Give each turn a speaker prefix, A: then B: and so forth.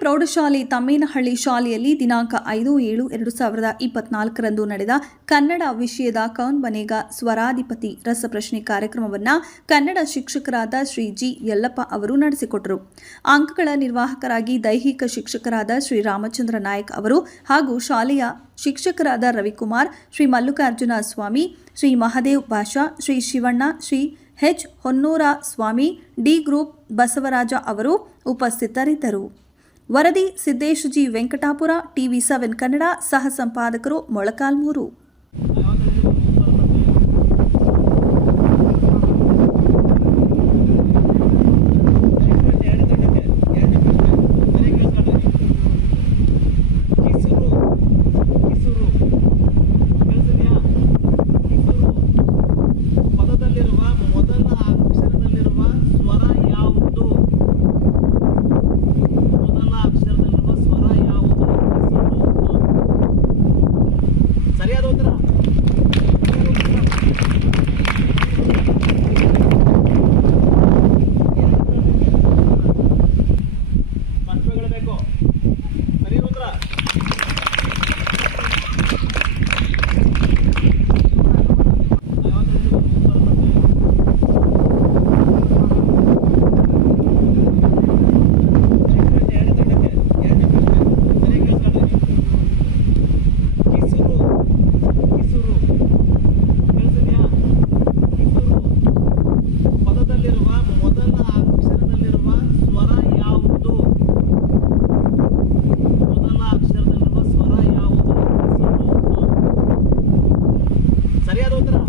A: ಪ್ರೌಢಶಾಲೆ ತಮ್ಮೇನಹಳ್ಳಿ ಶಾಲೆಯಲ್ಲಿ ದಿನಾಂಕ ಐದು ಏಳು ಎರಡು ಸಾವಿರದ ಇಪ್ಪತ್ನಾಲ್ಕರಂದು ನಡೆದ ಕನ್ನಡ ವಿಷಯದ ಕೌನ್ ಬನೇಗ ಸ್ವರಾಧಿಪತಿ ರಸಪ್ರಶ್ನೆ ಕಾರ್ಯಕ್ರಮವನ್ನು ಕನ್ನಡ ಶಿಕ್ಷಕರಾದ ಶ್ರೀ ಜಿ ಯಲ್ಲಪ್ಪ ಅವರು ನಡೆಸಿಕೊಟ್ಟರು ಅಂಕಗಳ ನಿರ್ವಾಹಕರಾಗಿ ದೈಹಿಕ ಶಿಕ್ಷಕರಾದ ಶ್ರೀ ರಾಮಚಂದ್ರ ನಾಯಕ್ ಅವರು ಹಾಗೂ ಶಾಲೆಯ ಶಿಕ್ಷಕರಾದ Ravikumar, Shri Mallikarjuna Swamy, Shri Mahadev Basha, Shri Shivanna, Shri H Honnura Swamy D group Basavaraja ಅವರು ಉಪಸ್ಥಿತರಿದ್ದರು. ವರದಿ Siddesh G Venkatapura, TV seven Kannada, ಸಹ ಸಂಪಾದಕರು ಮೊಳಕಾಲ್ಮೂರು. había de otra